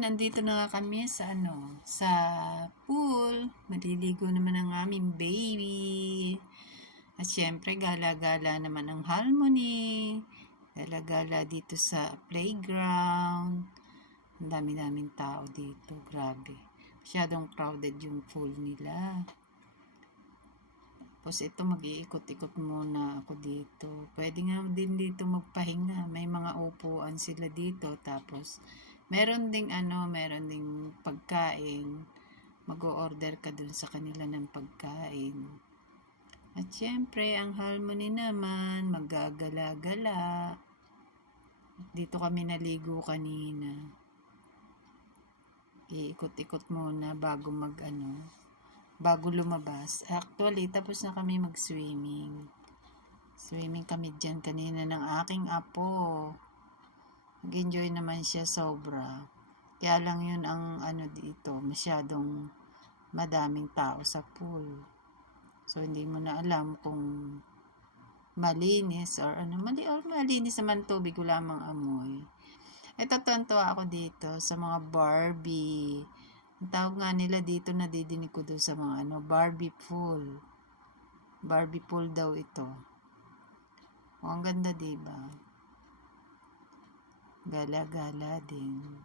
Ayan, andito na nga kami sa sa pool. Maliligo naman ang aming baby. At syempre, gala-gala naman ang Harmony. Gala-gala dito sa playground. Ang dami-daming tao dito. Grabe. Masyadong crowded yung pool nila. Tapos ito, mag-iikot-ikot muna ako dito. Pwede nga din dito magpahinga. May mga upuan sila dito. Tapos, meron ding pagkain. Mag-o-order ka dun sa kanila ng pagkain. At syempre, ang Harmony naman, maggagala-gala. Dito kami naligo kanina. Iikot-ikot muna bago bago lumabas. Actually, tapos na kami mag-swimming. Swimming kami dyan kanina ng aking apo. Nag-enjoy naman siya sobra. Kaya lang yun ang dito, masyadong madaming tao sa pool. So, hindi mo na alam kung malinis or malinis naman tubig, wala mang amoy. Ito, tuwa ako dito sa mga Barbie. Ang tawag nga nila dito, nadidinig ko doon sa mga Barbie pool. Barbie pool daw ito. O, ang ganda, diba? Gala-gala din.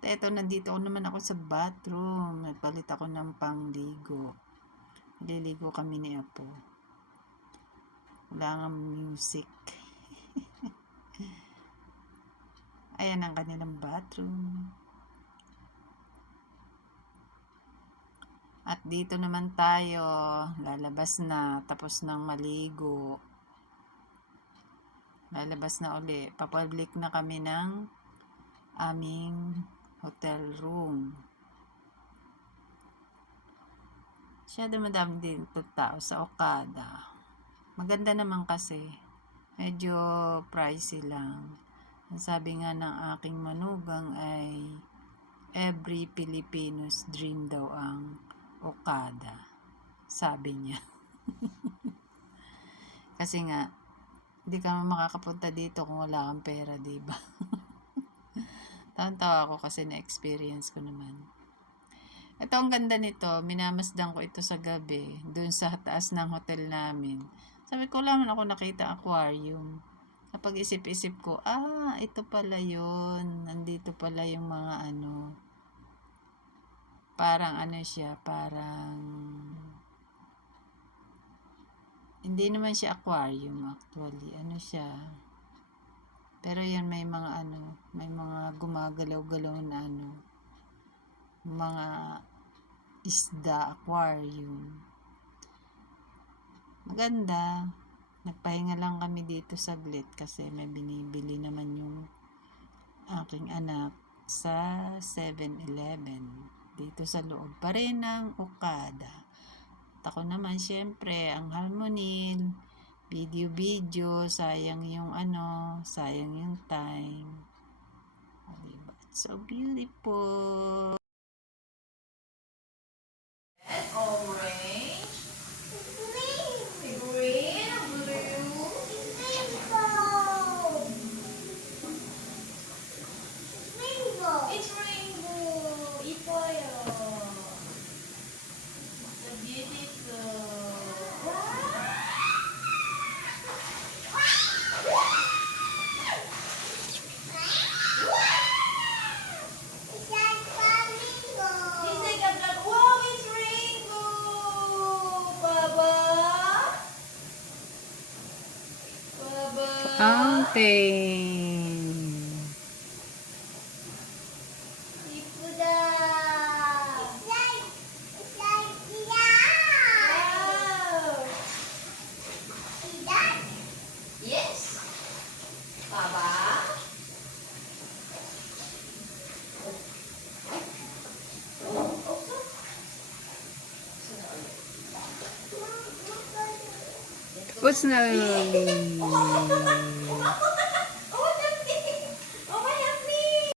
At eto, nandito naman ako sa bathroom. Nagpalit ako ng pangligo. Liligo kami ni Apo. Wala nga music. Ayan ang kanilang bathroom. At dito naman tayo, lalabas na, tapos ng maligo. Lalabas na uli. Papublic na kami ng aming hotel room. Madami din tao sa Okada. Maganda naman kasi. Medyo pricey lang. Ang sabi nga ng aking manugang ay every Filipino's dream daw ang Okada. Sabi niya. Kasi nga, hindi ka makakapunta dito kung wala kang pera, diba? Tawa ako kasi na-experience ko naman. Ito, ang ganda nito. Minamasdan ko ito sa gabi. Doon sa taas ng hotel namin. Sabi ko, lang ako nakita aquarium. Kapag isip-isip ko, ito pala yun. Nandito pala yung mga parang siya, parang hindi naman siya aquarium actually. Siya. Pero yan may mga may mga gumagalaw-galaw na mga isda, aquarium. Maganda. Nagpahinga lang kami dito saglit kasi may binibili naman yung aking anak sa 7-Eleven. Dito sa loob pa rin ng Okada. At ako naman syempre ang Harmony, video, sayang yung sayang yung time. Diba? It's so beautiful. And orange. Green, blue. Rainbow. It's rainbow. Ipoyo. So beautiful. Fountain. Ipuda. Wow. Yes. Baba. What's na